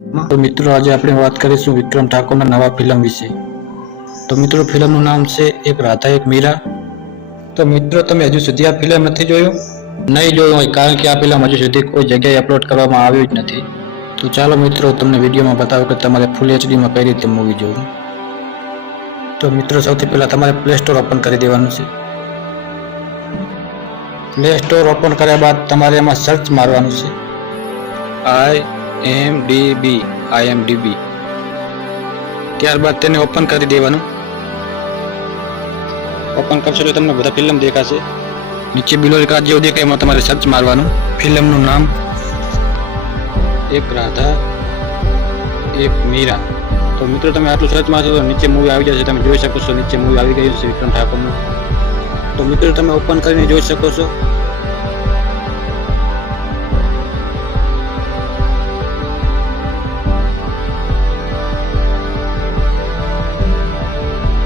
તો મિત્રો આજે આપણે વાત કરીશું વિક્રમ ઠાકોરના નવા ફિલ્મ વિશે. તો મિત્રો ફિલ્મનું નામ છે એક રાધા એક મીરા. તો મિત્રો તમે હજુ સુધી આ ફિલ્મ નથી જોયું? નહીં જોયું હોય કારણ કે આ ફિલ્મ હજુ સુધી કોઈ જગ્યાએ અપલોડ કરવામાં આવ્યું જ નથી. તો ચાલો મિત્રો તમને વિડીયોમાં બતાવો કે તમારે ફૂલ એચડીમાં કઈ રીતે મૂવી જોવું. તો મિત્રો સૌથી પહેલાં તમારે પ્લે સ્ટોર ઓપન કરી દેવાનું છે. પ્લે સ્ટોર ઓપન કર્યા બાદ તમારે એમાં સર્ચ મારવાનું છે IMDb. ત્યારબાદ તેને ઓપન કરી દેવાનું. ઓપન કરશો તો તમને બધા ફિલ્મ દેખાશે. નીચે બિલો કાર્ડ જેવું દેખાય એમાં તમારે સર્ચ મારવાનું. ફિલ્મનું નામ એક રાધા એક મીરા. તો મિત્રો તમે આટલું સર્ચ મારશો તો નીચે મૂવી આવી જશે. તમે જોઈ શકો છો નીચે મૂવી આવી ગયું છે વિક્રમ ઠાકોરનું. તો મિત્રો તમે ઓપન કરીને જોઈ શકો છો.